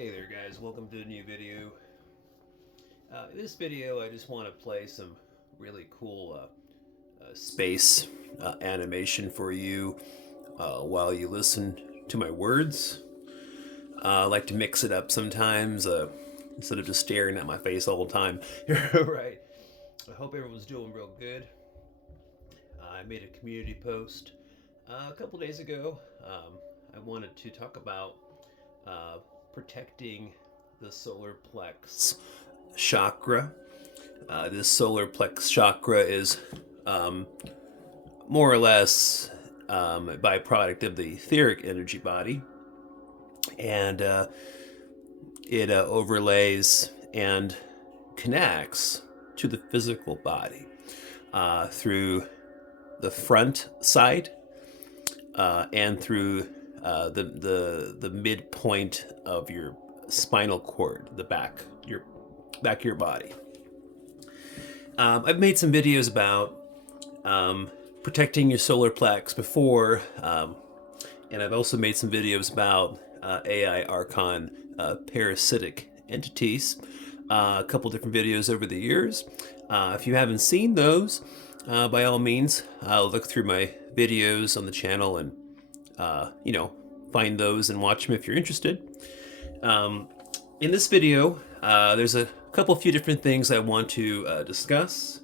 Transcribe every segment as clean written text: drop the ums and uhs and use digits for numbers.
Hey there guys, welcome to a new video. In this video I just want to play some really cool space animation for you while you listen to my words. I like to mix it up sometimes instead of just staring at my face all the time. Right. I hope everyone's doing real good. I made a community post a couple days ago. I wanted to talk about uh, protecting the solar plex chakra. This solar plex chakra is um, more or less a byproduct of the etheric energy body, and it overlays and connects to the physical body through the front side and through the midpoint of your spinal cord, the back of your body. I've made some videos about protecting your solar plex before, and I've also made some videos about AI Archon parasitic entities. A couple different videos over the years. If you haven't seen those, by all means, look through my videos on the channel and find those and watch them if you're interested. In this video, there's a few different things I want to discuss.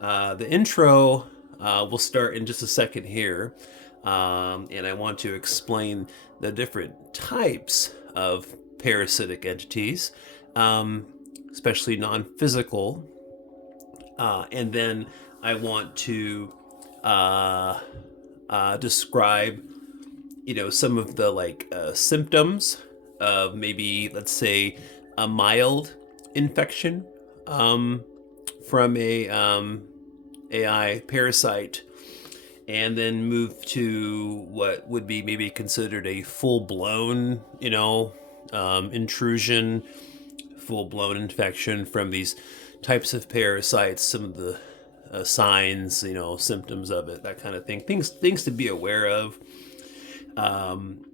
The intro will start in just a second here, and I want to explain the different types of parasitic entities, especially non-physical, and then I want to describe, some of the symptoms of maybe, let's say, a mild infection from a AI parasite, and then move to what would be maybe considered a full-blown, intrusion, full-blown infection from these types of parasites. Some of the signs, symptoms of it, that kind of thing. Things to be aware of. And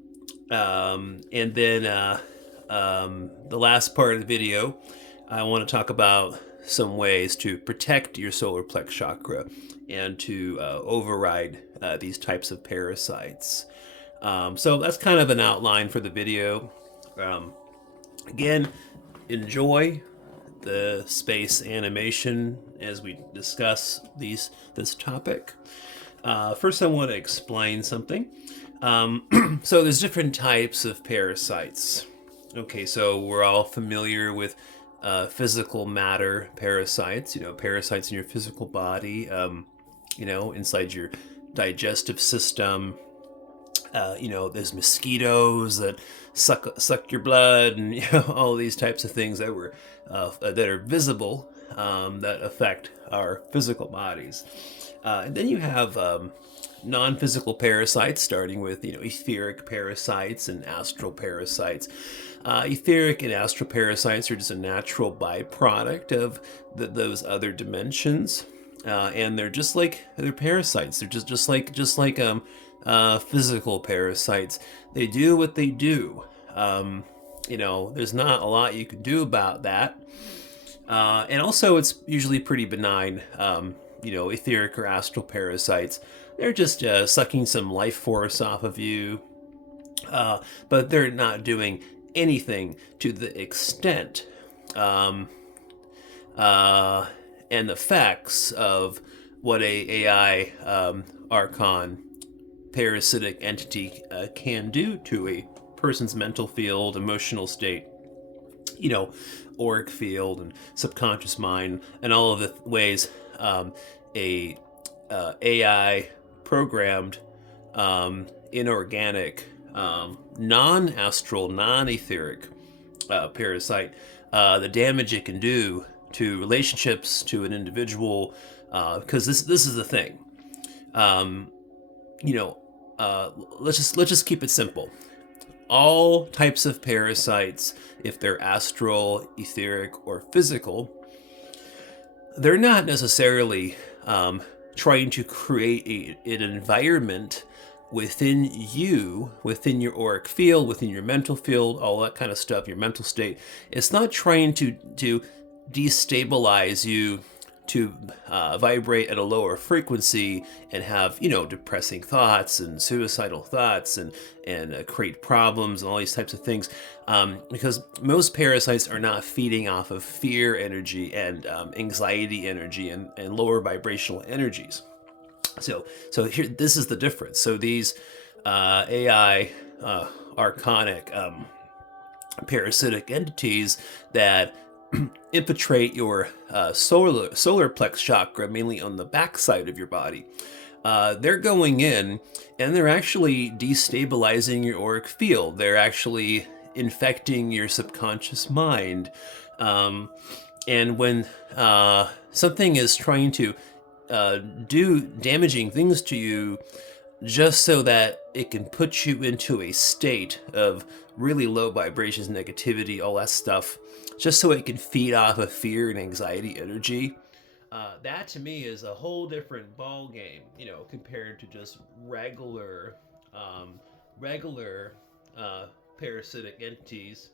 then the last part of the video, I want to talk about some ways to protect your solar plex chakra and to override these types of parasites. So that's kind of an outline for the video. Again, enjoy the space animation as we discuss this topic. First, I want to explain something. So there's different types of parasites. Okay, so we're all familiar with physical matter parasites, parasites in your physical body, inside your digestive system. There's mosquitoes that suck your blood, and all these types of things that are visible, that affect our physical bodies. And then you have non-physical parasites, starting with etheric parasites and astral parasites. Etheric and astral parasites are just a natural byproduct of those other dimensions, and they're just like they're parasites. They're just like physical parasites. They do what they do. There's not a lot you can do about that, and also it's usually pretty benign. Etheric or astral parasites, they're just sucking some life force off of you, but they're not doing anything to the extent and effects of what a AI Archon parasitic entity can do to a person's mental field, emotional state, auric field and subconscious mind, and all of the ways a AI programmed inorganic non-astral, non-etheric parasite, the damage it can do to relationships, to an individual, because this is the thing. Let's just keep it simple. All types of parasites, if they're astral, etheric, or physical, they're not necessarily trying to create an environment within you, within your auric field, within your mental field, all that kind of stuff, your mental state. It's not trying to destabilize you to vibrate at a lower frequency and have, depressing thoughts and suicidal thoughts and create problems and all these types of things, because most parasites are not feeding off of fear energy and anxiety energy and lower vibrational energies. So here, this is the difference. So these AI archonic parasitic entities that infiltrate your solar plex chakra, mainly on the backside of your body, they're going in and they're actually destabilizing your auric field. They're actually infecting your subconscious mind. And when something is trying to do damaging things to you just so that it can put you into a state of really low vibrations, negativity, all that stuff, just so it can feed off of fear and anxiety energy. That to me is a whole different ball game, compared to just regular parasitic entities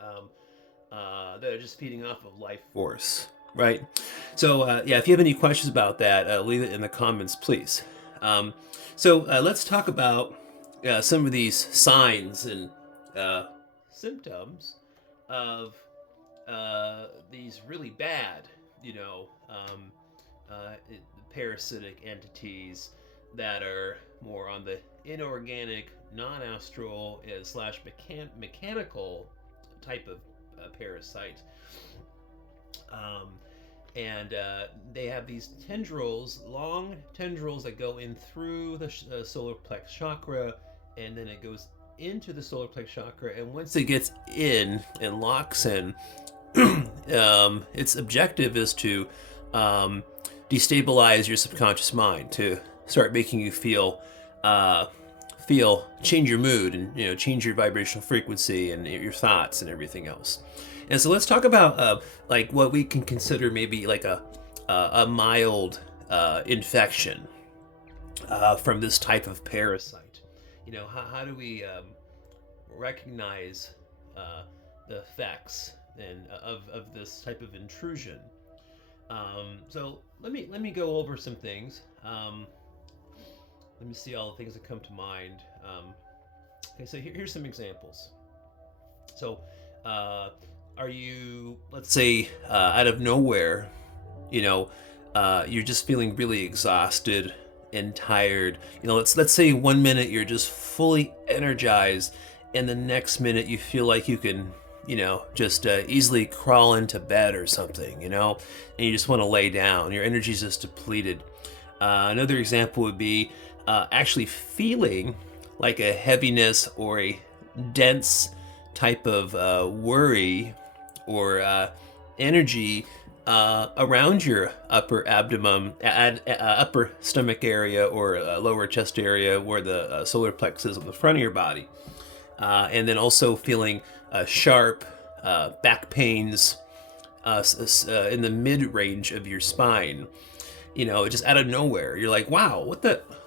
um, that are just feeding off of life force, right? So yeah, if you have any questions about that, leave it in the comments, please. So let's talk about some of these signs and symptoms of these really bad, parasitic entities that are more on the inorganic, non-astral slash mechanical type of parasite. And they have these tendrils, long tendrils that go in through the solar plex chakra, and then it goes into the solar plex chakra. And once it gets in and locks in, its objective is to destabilize your subconscious mind, to start making you feel change your mood and change your vibrational frequency and your thoughts and everything else. And so let's talk about like what we can consider maybe like a mild infection from this type of parasite. How do we recognize the effects and of this type of intrusion? So let me go over some things. Let me see all the things that come to mind. Okay, so here's some examples. So are you, let's say, out of nowhere, you're just feeling really exhausted and tired. Let's say 1 minute you're just fully energized, and the next minute you feel like you can, just easily crawl into bed or something, and you just want to lay down. Your energy's just depleted. Another example would be actually feeling like a heaviness or a dense type of worry or energy around your upper abdomen, upper stomach area, or lower chest area where the solar plex is on the front of your body. And then also feeling sharp back pains in the mid-range of your spine. Just out of nowhere. You're like, wow,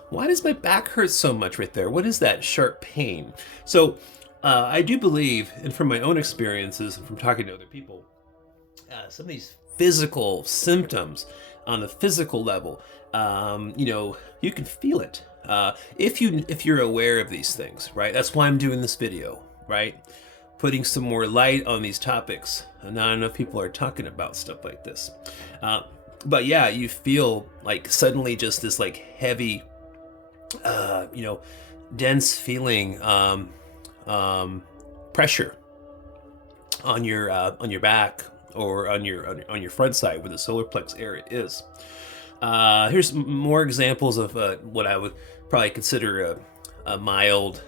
why does my back hurt so much right there? What is that sharp pain? So I do believe, and from my own experiences and from talking to other people, some of these physical symptoms on the physical level, you can feel it if you're aware of these things, right? That's why I'm doing this video, right? Putting some more light on these topics. Not enough people are talking about stuff like this. But yeah, you feel like suddenly just this like heavy, dense feeling, pressure on your back or on your front side where the solar plex area is. Here's more examples of what I would probably consider a mild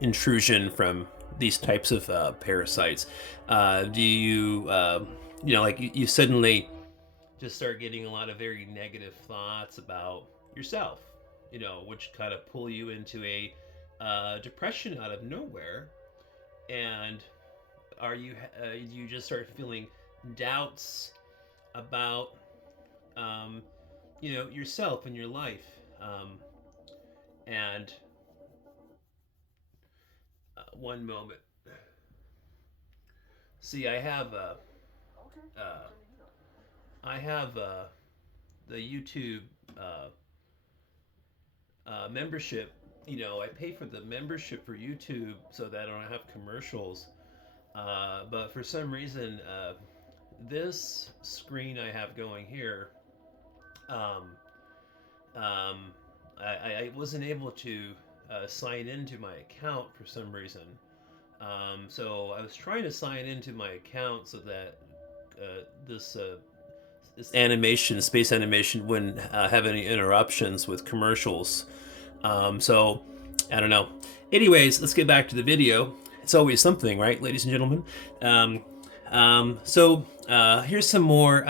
intrusion from these types of parasites. Do you, like you suddenly just start getting a lot of very negative thoughts about yourself, which kind of pull you into a depression out of nowhere. And you just start feeling doubts about yourself and your life, And one moment. See, uh, I have the YouTube uh, membership. You know, I pay for the membership for YouTube so that I don't have commercials. But for some reason, this screen I have going here, um, um, I wasn't able to sign into my account for some reason. So I was trying to sign into my account so that this this animation, space animation, wouldn't have any interruptions with commercials. So I don't know. Anyways, let's get back to the video. It's always something, right, ladies and gentlemen? Here's some more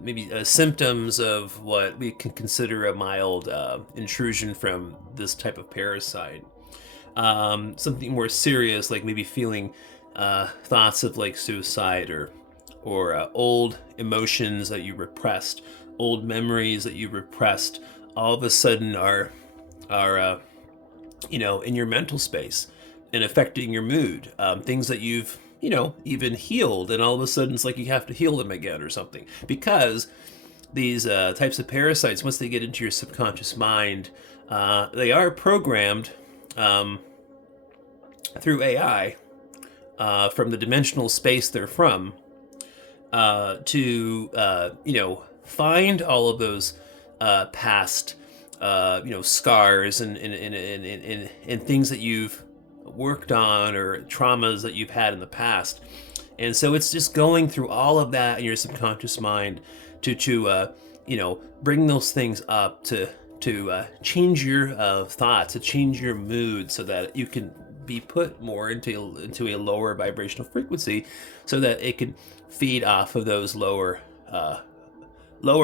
maybe symptoms of what we can consider a mild intrusion from this type of parasite. Something more serious, like maybe feeling thoughts of like suicide or old emotions that you repressed, old memories that you repressed, all of a sudden are in your mental space and affecting your mood. Things that you've even healed, and all of a sudden it's like you have to heal them again or something, because these types of parasites, once they get into your subconscious mind, they are programmed through AI from the dimensional space they're from to find all of those past scars and things that you've worked on, or traumas that you've had in the past. And so it's just going through all of that in your subconscious mind to bring those things up to change your thoughts, to change your mood, so that you can be put more into a lower vibrational frequency, so that it can feed off of those lower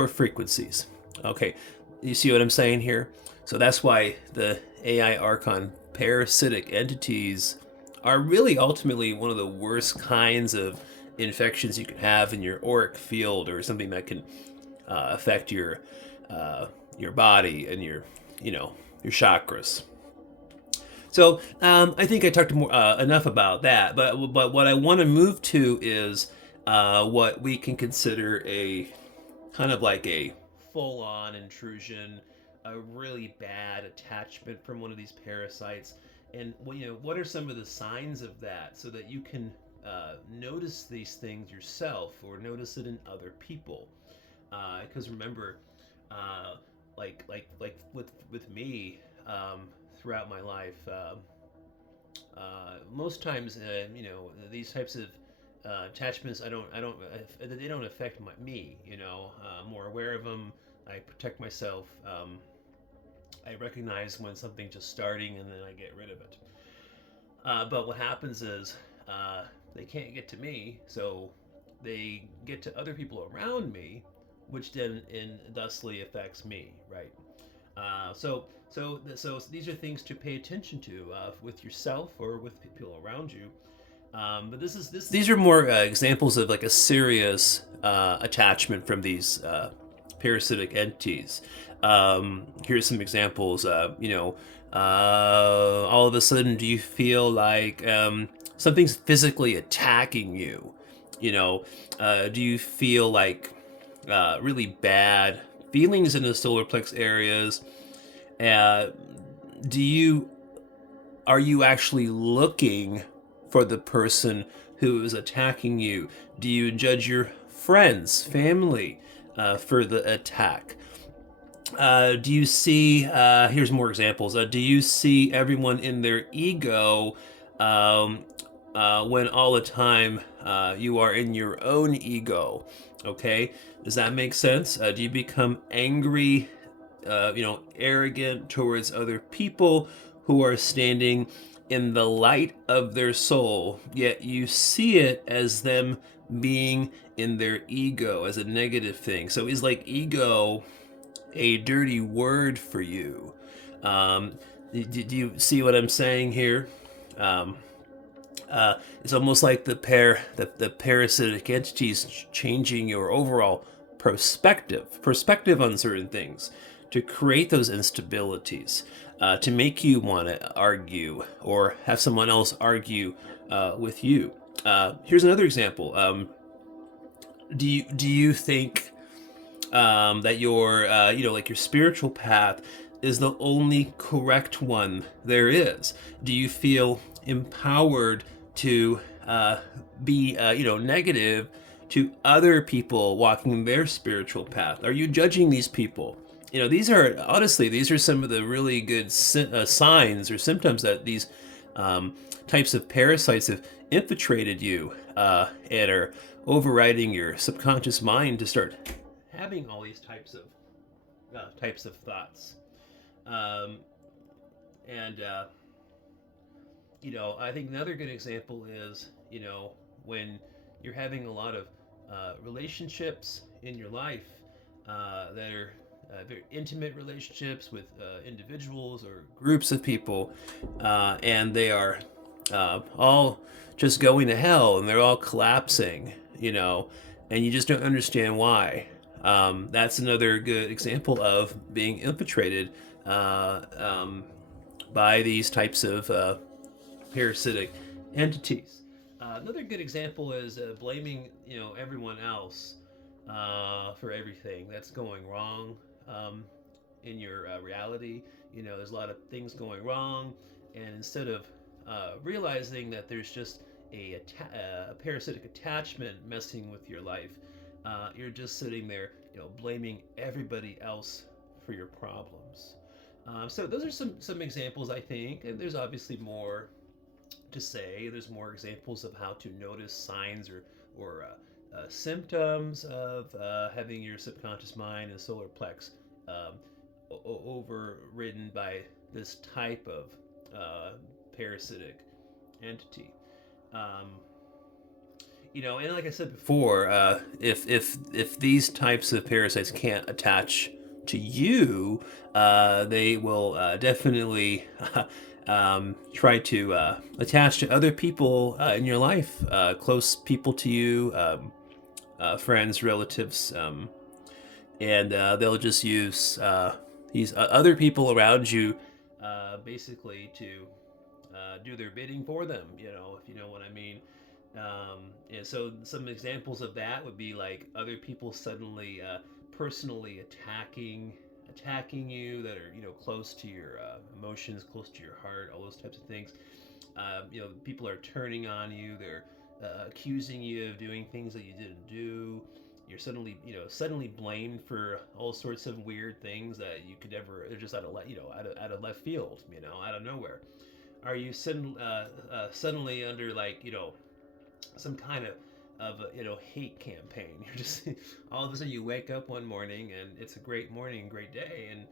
frequencies. Okay, you see what I'm saying here? So that's why the AI Archon parasitic entities are really ultimately one of the worst kinds of infections you can have in your auric field, or something that can affect your body and your chakras. So I think I talked more enough about that. But what I want to move to is what we can consider a kind of like a full-on intrusion, a really bad attachment from one of these parasites. And what are some of the signs of that, so that you can notice these things yourself or notice it in other people? Because remember, like with me, throughout my life, most times, these types of attachments, they don't affect me. I'm more aware of them. I protect myself. I recognize when something's just starting, and then I get rid of it. But what happens is they can't get to me, so they get to other people around me, which then thusly affects me, right? So these are things to pay attention to with yourself or with people around you. But these are more examples of like a serious attachment from these parasitic entities. Here's some examples. All of a sudden, do you feel like something's physically attacking you? Do you feel like really bad feelings in the solar plex areas? Are you actually looking for the person who is attacking you? Do you judge your friends, family for the attack? Do you see, here's more examples. Do you see everyone in their ego when all the time you are in your own ego? Okay, does that make sense? Do you become angry, arrogant towards other people who are standing in the light of their soul, yet you see it as them being in their ego, as a negative thing? So is like ego a dirty word for you? Do you see what I'm saying here? Um, it's almost like the parasitic entities changing your overall perspective on certain things, to create those instabilities, to make you want to argue or have someone else argue with you. Here's another example. Do you think that your like your spiritual path is the only correct one there is? Do you feel empowered to be negative to other people walking their spiritual path? Are you judging these people? These are some of the really good signs or symptoms that these types of parasites have infiltrated you and are overriding your subconscious mind to start having all these types of thoughts. Um, and I think another good example is when you're having a lot of relationships in your life that are very intimate relationships with individuals or groups of people, and they are all just going to hell and they're all collapsing, and you just don't understand why. That's another good example of being infiltrated by these types of parasitic entities. Another good example is blaming everyone else for everything that's going wrong in your reality. There's a lot of things going wrong, and instead of realizing that there's just a parasitic attachment messing with your life, you're just sitting there, blaming everybody else for your problems. So those are some examples, I think, and there's obviously more to say. There's more examples of how to notice signs or symptoms of having your subconscious mind and solar plex um, overridden by this type of parasitic entity. Um, and like I said before, if these types of parasites can't attach to you, they will definitely try to attach to other people in your life, close people to you, friends, relatives, and they'll just use these other people around you basically to do their bidding for them, if you know what I mean. And so some examples of that would be like other people suddenly personally attacking you that are close to your emotions, close to your heart, all those types of things. People are turning on you. They're accusing you of doing things that you didn't do. You're suddenly blamed for all sorts of weird things that you could never. They're just out of left field, out of nowhere. Are you suddenly under some kind of hate campaign? You're just all of a sudden you wake up one morning and it's a great morning, great day, and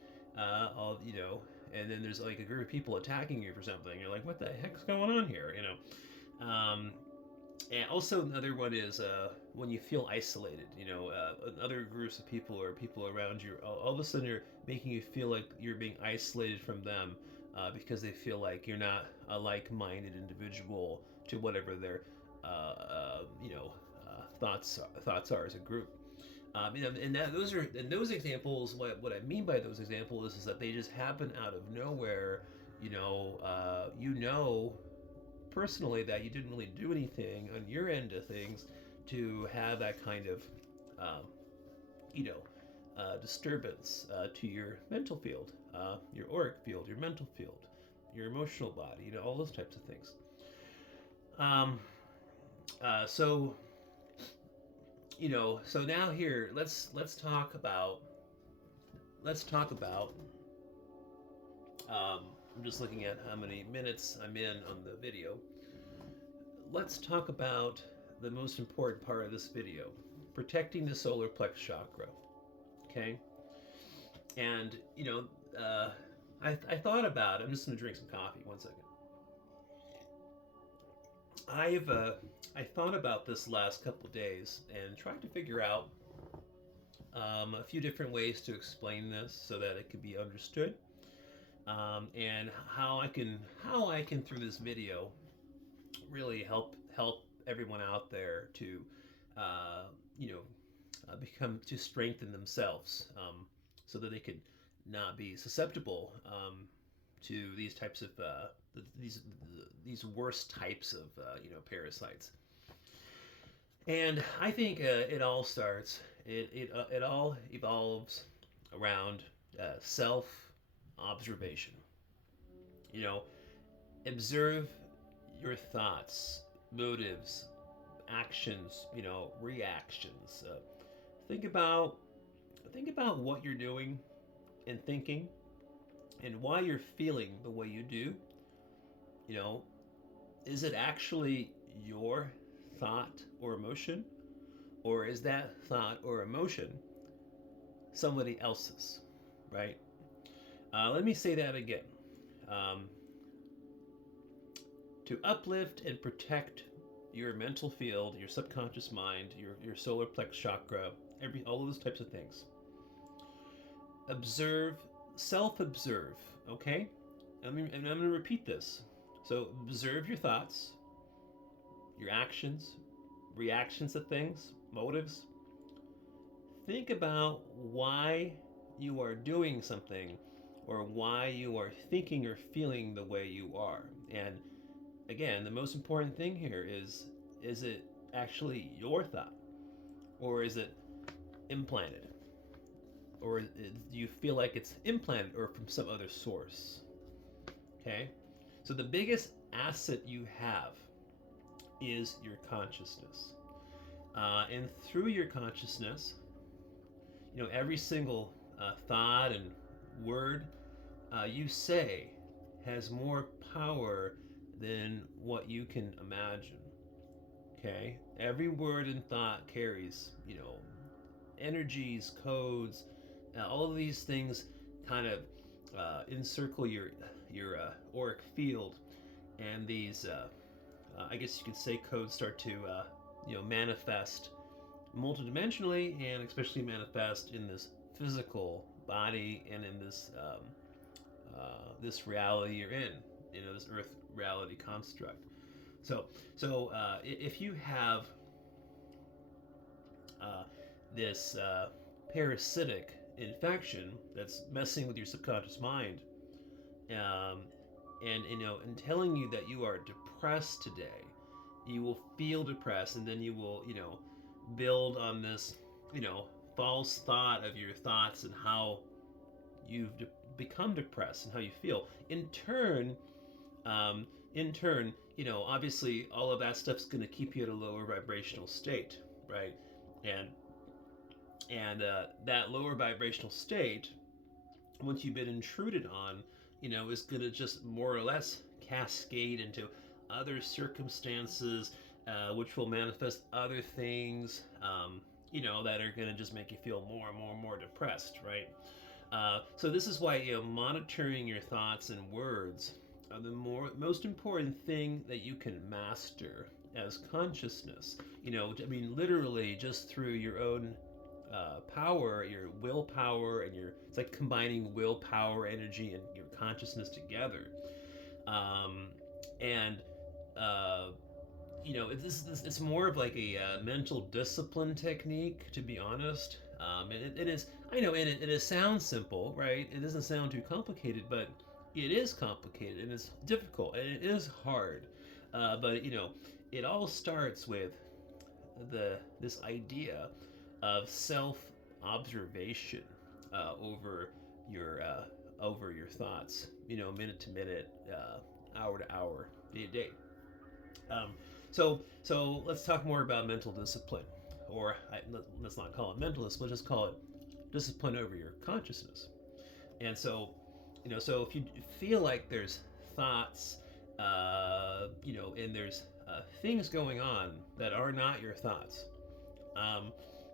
all and then there's like a group of people attacking you for something. You're like, what the heck's going on here? And also another one is when you feel isolated. Other groups of people or people around you all of a sudden are making you feel like you're being isolated from them because they feel like you're not a like-minded individual to whatever their thoughts are as a group. And those examples. What I mean by those examples is that they just happen out of nowhere. Personally that you didn't really do anything on your end of things to have that kind of um, you know disturbance to your mental field, your auric field, your mental field, your emotional body, all those types of things. um, so so now here let's talk about I'm just looking at how many minutes I'm in on the video. Let's talk about the most important part of this video: protecting the solar plex chakra. Okay, and I thought about it. I'm just going to drink some coffee. 1 second. I thought about this last couple of days and tried to figure out a few different ways to explain this so that it could be understood, and how I can through this video really help everyone out there to uh, you know become to strengthen themselves, so that they could not be susceptible to these types of these worst types of parasites. And I think it all starts. It all evolves around self observation. You know, observe your thoughts, motives, actions. Reactions. Think about think about what you're doing and thinking, and why you're feeling the way you do. You know, is it actually your thought or emotion, or is that thought or emotion somebody else's, right? Let me say that again. Um, to uplift and protect your mental field, your subconscious mind, your solar plex chakra, all of those types of things. Observe, self-observe, okay? And I'm going to repeat this. So observe your thoughts, your actions, reactions to things, motives. Think about why you are doing something, or why you are thinking or feeling the way you are. And again, the most important thing here is it actually your thought, or is it implanted? Or do you feel like it's implanted or from some other source? Okay? So the biggest asset you have is your consciousness. And through your consciousness, every single thought and word you say has more power than what you can imagine. Okay? Every word and thought carries, energies, codes, all of these things kind of encircle your auric field, and these I guess you could say codes start to manifest multidimensionally, and especially manifest in this physical body and in this reality you're in, this Earth reality construct. So if you have this parasitic infection that's messing with your subconscious mind, um, and telling you that you are depressed today, you will feel depressed, and then you will build on this false thought of your thoughts and how you've become depressed and how you feel. In turn, obviously all of that stuff's going to keep you at a lower vibrational state, right? And that lower vibrational state, once you've been intruded on, is going to just more or less cascade into other circumstances, which will manifest other things, that are going to just make you feel more and more and more depressed, right? So this is why monitoring your thoughts and words are the most important thing that you can master as consciousness. Literally just through your own power, your willpower, and it's like combining willpower, energy, and your consciousness together. And it's more of like a mental discipline technique, to be honest. And it is, I know, and it sounds simple, right? It doesn't sound too complicated, but it is complicated, and it's difficult, and it is hard. But it all starts with this idea of self observation over your thoughts, minute to minute, hour to hour, day to day. Um, so let's talk more about mental discipline, or let's not call it mental discipline, just call it discipline over your consciousness. And so if you feel like there's thoughts, and there's things going on that are not your thoughts,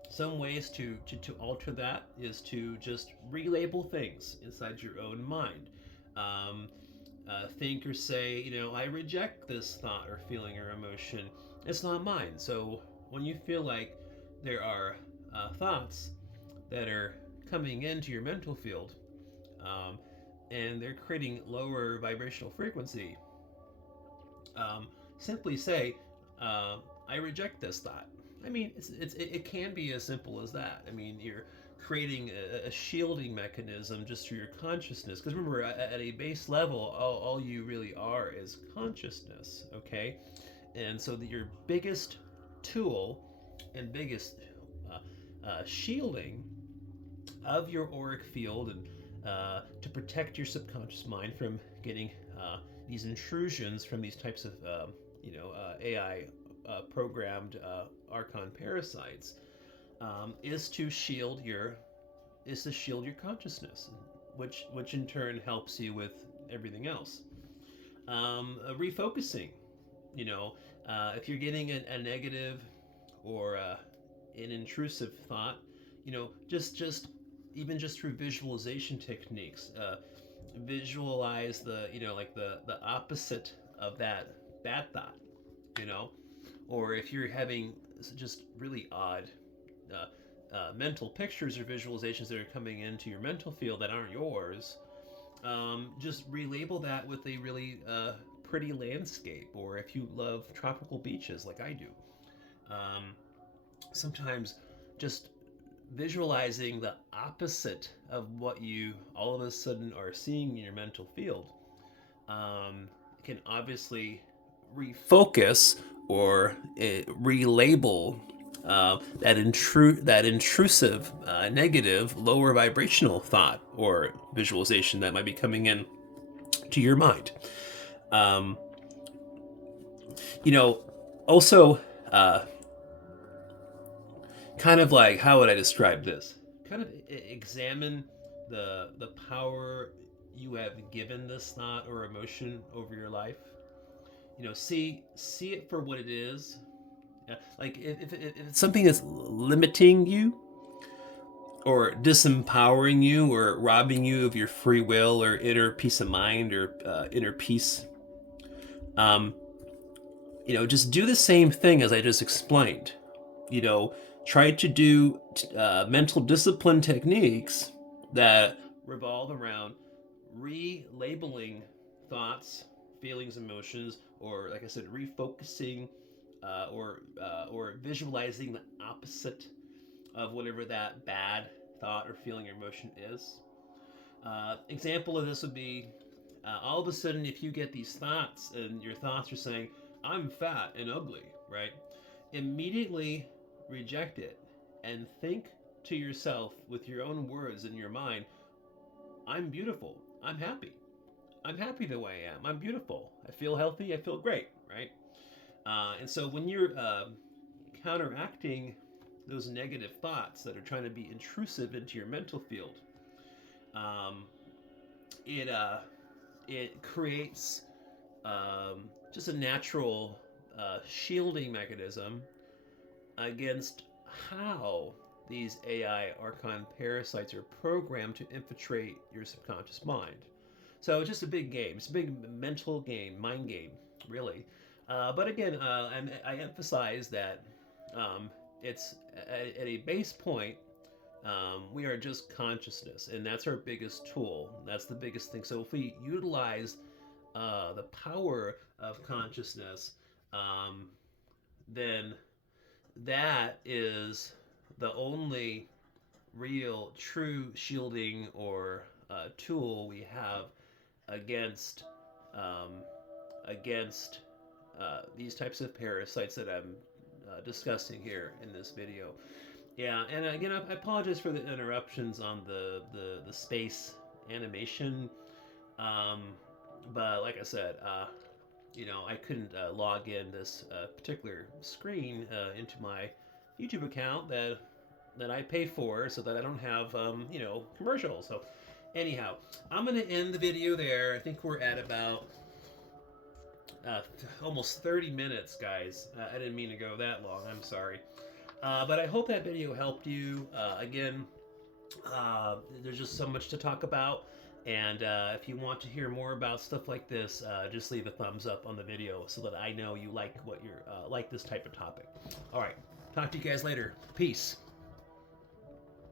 some ways to alter that is to just relabel things inside your own mind. Think or say, I reject this thought or feeling or emotion. It's not mine. So when you feel like there are thoughts that are coming into your mental field, and they're creating lower vibrational frequency, simply say, I reject this thought. It can be as simple as that. You're creating a shielding mechanism just through your consciousness. Because remember, at a base level, all you really are is consciousness, okay? And so your biggest tool and biggest shielding of your auric field, and to protect your subconscious mind from getting these intrusions from these types of AI programmed archon parasites, is to shield your consciousness, which in turn helps you with everything else. Refocusing, if you're getting a negative or an intrusive thought, just even just through visualization techniques, visualize like the opposite of that bad thought, or if you're having just really odd mental pictures or visualizations that are coming into your mental field that aren't yours, just relabel that with a really pretty landscape, or if you love tropical beaches like I do, sometimes just visualizing the opposite of what you all of a sudden are seeing in your mental field can obviously refocus or relabel that intrusive, negative, lower vibrational thought or visualization that might be coming in to your mind. Also, kind of like, how would I describe this? Kind of examine the power you have given this thought or emotion over your life. See it for what it is. Like if it's something that's limiting you, or disempowering you, or robbing you of your free will or inner peace of mind, or inner peace, just do the same thing as I just explained. Try to do mental discipline techniques that revolve around relabeling thoughts, feelings, emotions, or, like I said, refocusing, or visualizing the opposite of whatever that bad thought or feeling or emotion is. Example of this would be, all of a sudden, if you get these thoughts and your thoughts are saying, I'm fat and ugly, right? Immediately reject it and think to yourself with your own words in your mind, I'm beautiful. I'm happy. I'm happy the way I am. I'm beautiful. I feel healthy. I feel great, right? And so when you're counteracting those negative thoughts that are trying to be intrusive into your mental field, it creates just a natural shielding mechanism against how these AI archon parasites are programmed to infiltrate your subconscious mind. So it's just a big game. It's a big mental game, mind game, really. But again, I emphasize that it's at a base point. We are just consciousness, and that's our biggest tool. That's the biggest thing. So if we utilize the power of consciousness, then that is the only real, true shielding or tool we have against against these types of parasites that I'm discussing here in this video. Yeah, and again, I apologize for the interruptions on the space animation, but like I said, I couldn't log in this particular screen into my YouTube account that I pay for, so that I don't have commercials. So anyhow, I'm gonna end the video there. I think we're at about almost 30 minutes, guys. I didn't mean to go that long. I'm sorry. But I hope that video helped you. Again, there's just so much to talk about. And if you want to hear more about stuff like this, just leave a thumbs up on the video so that I know you like what you're like this type of topic. All right. Talk to you guys later. Peace.